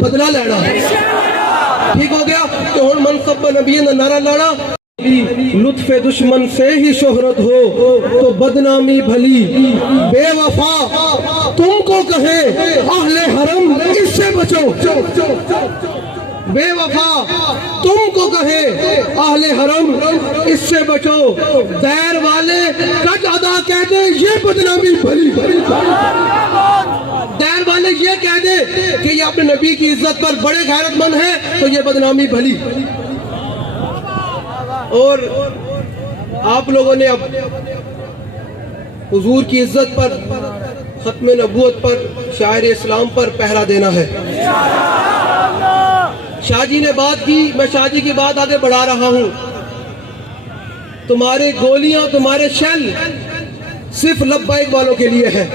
بدلہ لینا ہے۔ ٹھیک ہو گیا کہ ہن منصب نبی دا نعرہ لانا، لطف دشمن سے ہی شہرت ہو تو بدنامی بھلی، بے وفا تم کو کہے اہل حرم اس سے بچو، بے وفا تم کو کہے اہل حرم اس سے بچو، دیر والے کج ادا کہہ دے یہ بدنامی بھلی، دیر والے یہ کہہ دے کہ یہ اپنے نبی کی عزت پر بڑے غیرت مند ہیں تو یہ بدنامی بھلی۔ اور آپ لوگوں نے اب حضور کی عزت پر، ختم نبوت پر، شاعر اسلام پر پہرا دینا ہے۔ شاہ جی نے بات کی، میں شاہ جی کی بات آگے بڑھا رہا ہوں۔ تمہارے گولیاں، تمہارے شیل صرف لبیک والوں کے لیے ہے،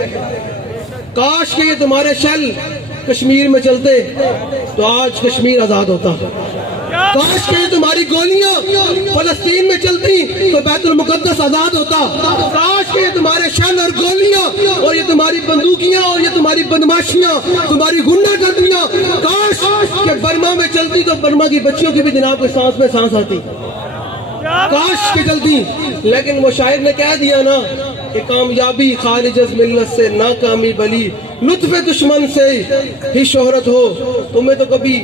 کاش کہ یہ تمہارے شیل کشمیر میں چلتے تو آج کشمیر آزاد ہوتا، کاش کہ یہ تمہاری گولیاں فلسطین میں چلتی تو بیت المقدس آزاد ہوتا، کاش کہ یہ تمہارے شیل اور گولیاں اور یہ تمہاری بندوقیاں اور یہ تمہاری بدماشیاں، تمہاری غنڈہ گردیاں کاش کہ برما میں چلتی تو برما کی بچیوں کی بھی جناب کے سانس میں سانس آتی، کاش کہ چلتی۔ لیکن وہ شاعر نے کہہ دیا نا کہ کامیابی خارج از ملت سے ناکامی بھلی، لطف دشمن سے ہی شہرت ہو۔ تمہیں تو کبھی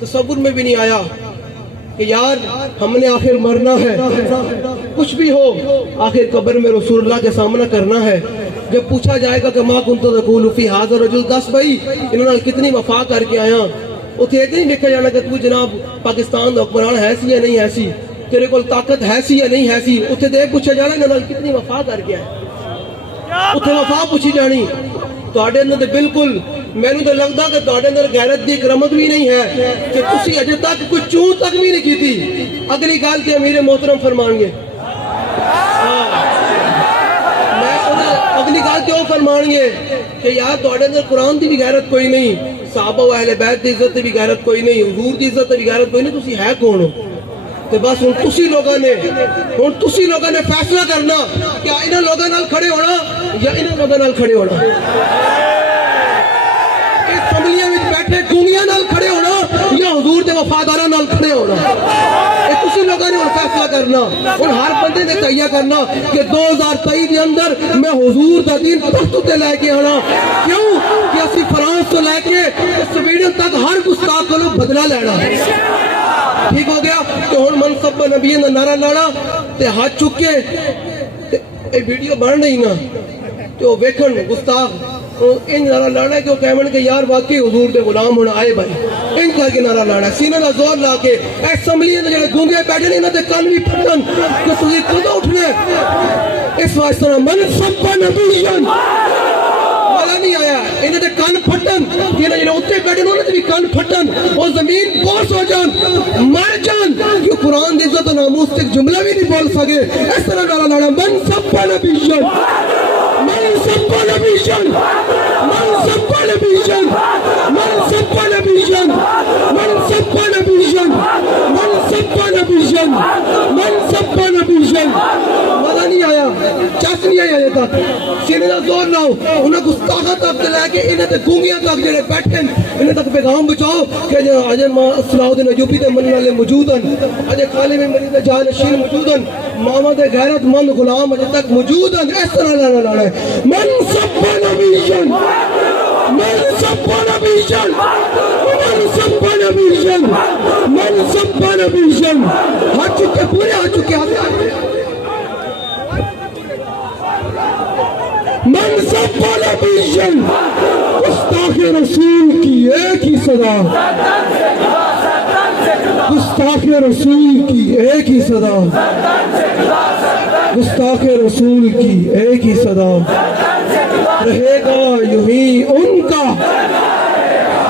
تصور میں بھی نہیں آیا کہ یار ہم نے آخر مرنا ہے، کچھ بھی ہو آخر قبر میں رسول اللہ کے سامنا کرنا ہے۔ جب پوچھا جائے گا کہ ما کنت تقول فی ھذا الرجل، دس بھائی انہوں نے کتنی وفا کر کے آیا، اتنے ایک نہیں لکھا جانا کہ تو جناب پاکستان دا حکمران ہے سی یا نہیں ہے سی، تیرے کو طاقت ہے سی یا نہیں ہے سی، اتنے دے پوچھا جانا انہوں نے کتنی وفا کر کے آیا، اتنے وفا پوچھی جانی۔ تواڈے اندر تے بالکل مینوں تو لگدا کہ تواڈے اندر غیرت دی کرامت بھی نہیں ہے کہ تسی اجے تک کوئی چون تک بھی نہیں کیتی۔ اگلی گل تے امیر محترم فرمان گے، میں اگلی گل تے وہ فرمان گے کہ یار تواڈے اندر قرآن دی بھی غیرت کوئی نہیں، صحابہ و اہل بیت دی عزت دی بھی غیرت کوئی نہیں، حضور دی عزت دی بھی غیرت کوئی نہیں، تسی ہے کون ہو؟ تو بس ہن تسی لوگاں نے فیصلہ کرنا کہ انہاں لوگاں نال کھڑے ہونا یا انہاں لوگاں نال کھڑے ہونا، اس اسمبلیاں وچ بیٹھے گونگیاں نال کھڑے ہونا یا حضور دے وفاداراں نال کھڑے ہونا، یہ تسی لوگاں نے فیصلہ کرنا۔ اور ہر بندے نے تہیہ کرنا کہ 2023 دے اندر میں حضور دا دین پرتو تے لے کے آنا، کیوں کہ اسی فرانس تو لے کے سویڈن تک ہر گستاخ کولوں بدلہ لینا۔ ٹھیک ہو گیا کہ ہن منصب نبی دا نعرہ لانا تے ہاتھ چک کے اے ویڈیو بن رہی نا تے او ویکھن گستاخ ان نعرہ لانا ہے کہ وہ کہمن کہ یار واقعی حضور دے غلام ہونا آئے بھائی، ان کر کے نعرہ لانا ہے، سینہ دا زور لا کے اسمبلیاں دے جڑے گونگے بیٹھے نے انہاں دے کان بھی پھٹن کہ تسی کدوں اٹھنے۔ اس واسطے منصب نبیاں مزہ نہیں آیا، انہیں دے کان پھٹن، جنہیں اتنے بیٹھے انہوں نے بھی کان پھٹن، وہ زمین بوس ہو جان، مر جان، کیوں قرآن دی عزت و ناموس تک جملہ بھی نہیں بول سکے۔ اس طرح نعرہ لانا منصب نبیاں، منصب نبیاں، منصب نبیاں، منصب نبیاں، منصب نبیاں، منصب نبیاں، منصب نبیاں۔ مزہ نہیں آیا، چس نہیں آیا یہ تک، سینے دا زور لاؤ، انہیں گستاخہ تک لے کے انہیں تے گونگیاں تک جڑے بیٹھے انہیں تک پیغام بچاؤ کہ اجے صلاح الدین ایوبی دے منن والے موجود ہیں، اجے خالد بن ولید جانشین موجود ہیں، ماما دے غیرت مند غلام اجے تک موجود ہیں۔ اس طرح لانا ہے منصب نبیاں، منصب نبیاں، منصب نبیاں، منصب نبیاں۔ ہاتھ چکے پورے ہاتھ چکے منصب نبیاں، گستاخ رسول کی ایک ہی صدا، گستاخ رسول کی ایک ہی صدا، گستاخ رسول کی ایک ہی صدا، رہے گا یوں ہی ان کا،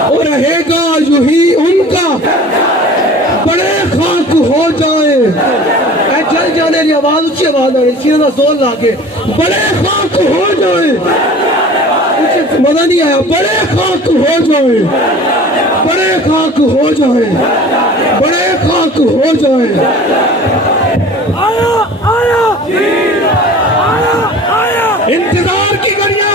اور رہے گا یوں ہی ان کا، بڑے خاک ہو جائیں، اے جل جانے کی آواز اچھی آواز آنے سینہ دا زور لا کے، بڑے خاک ہو جائیں، مزہ نہیں آیا، بڑے خاک ہو جائیں، بڑے خاک ہو جائیں، بڑے خاک ہو جائیں۔ انتظار کی گھڑیاں